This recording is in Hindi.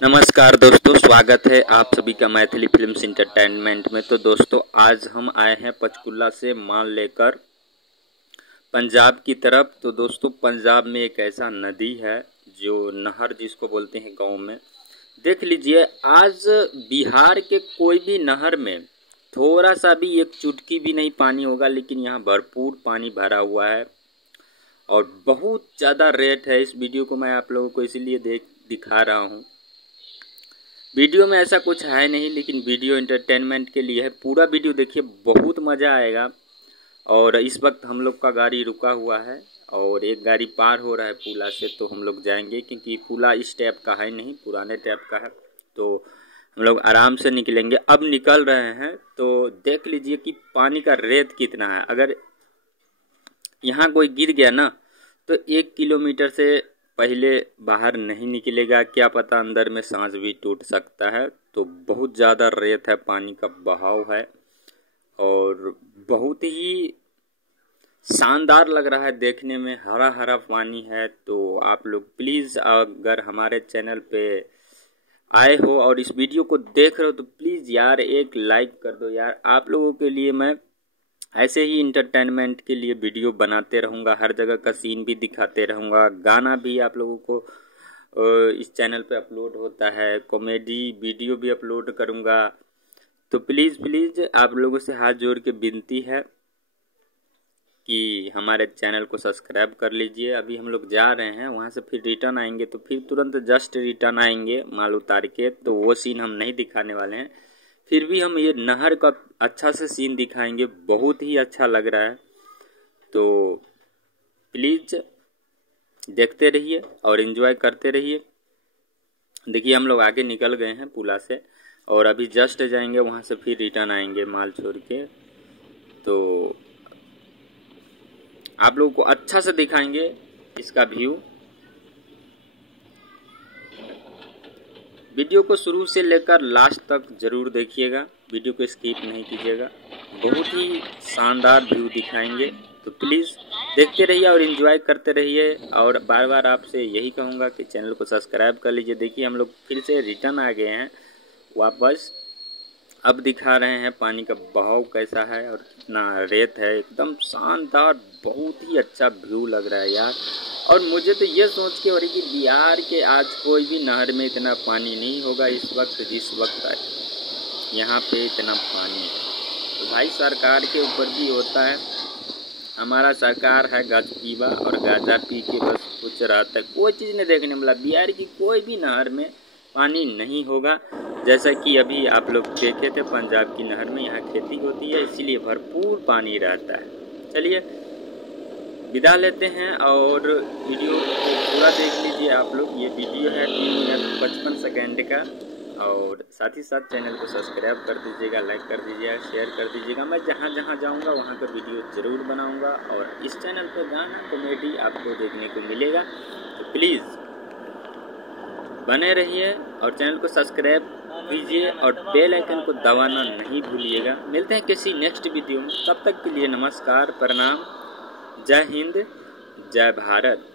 नमस्कार दोस्तों, स्वागत है आप सभी का मैथिली फिल्म्स इंटरटेनमेंट में। तो दोस्तों आज हम आए हैं पंचकुला से माल लेकर पंजाब की तरफ। तो दोस्तों पंजाब में एक ऐसा नदी है जो नहर जिसको बोलते हैं गांव में। देख लीजिए, आज बिहार के कोई भी नहर में थोड़ा सा भी एक चुटकी भी नहीं पानी होगा, लेकिन यहाँ भरपूर पानी भरा हुआ है और बहुत ज़्यादा रेट है। इस वीडियो को मैं आप लोगों को इसीलिए दिखा रहा हूँ। वीडियो में ऐसा कुछ है नहीं, लेकिन वीडियो एंटरटेनमेंट के लिए है। पूरा वीडियो देखिए, बहुत मज़ा आएगा। और इस वक्त हम लोग का गाड़ी रुका हुआ है और एक गाड़ी पार हो रहा है पुला से, तो हम लोग जाएंगे क्योंकि पुला इस टाइप का है नहीं, पुराने टाइप का है। तो हम लोग आराम से निकलेंगे। अब निकल रहे हैं तो देख लीजिए कि पानी का रेत कितना है। अगर यहाँ कोई गिर गया ना तो 1 किलोमीटर से पहले बाहर नहीं निकलेगा, क्या पता अंदर में सांस भी टूट सकता है। तो बहुत ज़्यादा रेत है, पानी का बहाव है और बहुत ही शानदार लग रहा है देखने में, हरा हरा पानी है। तो आप लोग प्लीज़ अगर हमारे चैनल पे आए हो और इस वीडियो को देख रहे हो तो प्लीज़ यार एक लाइक कर दो यार। आप लोगों के लिए मैं ऐसे ही इंटरटेनमेंट के लिए वीडियो बनाते रहूँगा, हर जगह का सीन भी दिखाते रहूँगा। गाना भी आप लोगों को इस चैनल पे अपलोड होता है, कॉमेडी वीडियो भी अपलोड करूँगा। तो प्लीज़ आप लोगों से हाथ जोड़ के विनती है कि हमारे चैनल को सब्सक्राइब कर लीजिए। अभी हम लोग जा रहे हैं, वहाँ से फिर रिटर्न आएंगे, तो फिर तुरंत जस्ट रिटर्न आएंगे माल उतार के, तो वो सीन हम नहीं दिखाने वाले हैं। फिर भी हम ये नहर का अच्छा से सीन दिखाएंगे, बहुत ही अच्छा लग रहा है। तो प्लीज़ देखते रहिए और एंजॉय करते रहिए। देखिए हम लोग आगे निकल गए हैं पुला से और अभी जस्ट जाएंगे, वहाँ से फिर रिटर्न आएंगे माल छोड़ के। तो आप लोगों को अच्छा से दिखाएंगे इसका व्यू। वीडियो को शुरू से लेकर लास्ट तक ज़रूर देखिएगा, वीडियो को स्किप नहीं कीजिएगा। बहुत ही शानदार व्यू दिखाएंगे, तो प्लीज़ देखते रहिए और एंजॉय करते रहिए। और बार बार आपसे यही कहूँगा कि चैनल को सब्सक्राइब कर लीजिए। देखिए हम लोग फिर से रिटर्न आ गए हैं वापस। अब दिखा रहे हैं पानी का बहाव कैसा है और कितना रेत है, एकदम शानदार, बहुत ही अच्छा व्यू लग रहा है यार। और मुझे तो ये सोच के हो रही कि बिहार के आज कोई भी नहर में इतना पानी नहीं होगा इस वक्त, जिस वक्त यहाँ पे इतना पानी है। तो भाई सरकार के ऊपर भी होता है। हमारा सरकार है गज पीवा और गांजा पी के बस कुछ रहता है, कोई चीज़ नहीं देखने मिला। बिहार की कोई भी नहर में पानी नहीं होगा। जैसा कि अभी आप लोग देखे थे पंजाब की नहर में, यहाँ खेती होती है इसीलिए भरपूर पानी रहता है। चलिए विदा लेते हैं और वीडियो को पूरा देख लीजिए आप लोग। ये वीडियो है 3 मिनट 55 सेकेंड का। और साथ ही साथ चैनल को सब्सक्राइब कर दीजिएगा, लाइक कर दीजिएगा, शेयर कर दीजिएगा। मैं जहाँ जहाँ जाऊँगा वहाँ का वीडियो ज़रूर बनाऊँगा और इस चैनल पर गाना कॉमेडी आपको देखने को मिलेगा। तो प्लीज़ बने रहिए और चैनल को सब्सक्राइब कीजिए और बेल आइकन को दबाना नहीं भूलिएगा। मिलते हैं किसी नेक्स्ट वीडियो में, तब तक के लिए नमस्कार, प्रणाम, जय हिंद, जय भारत।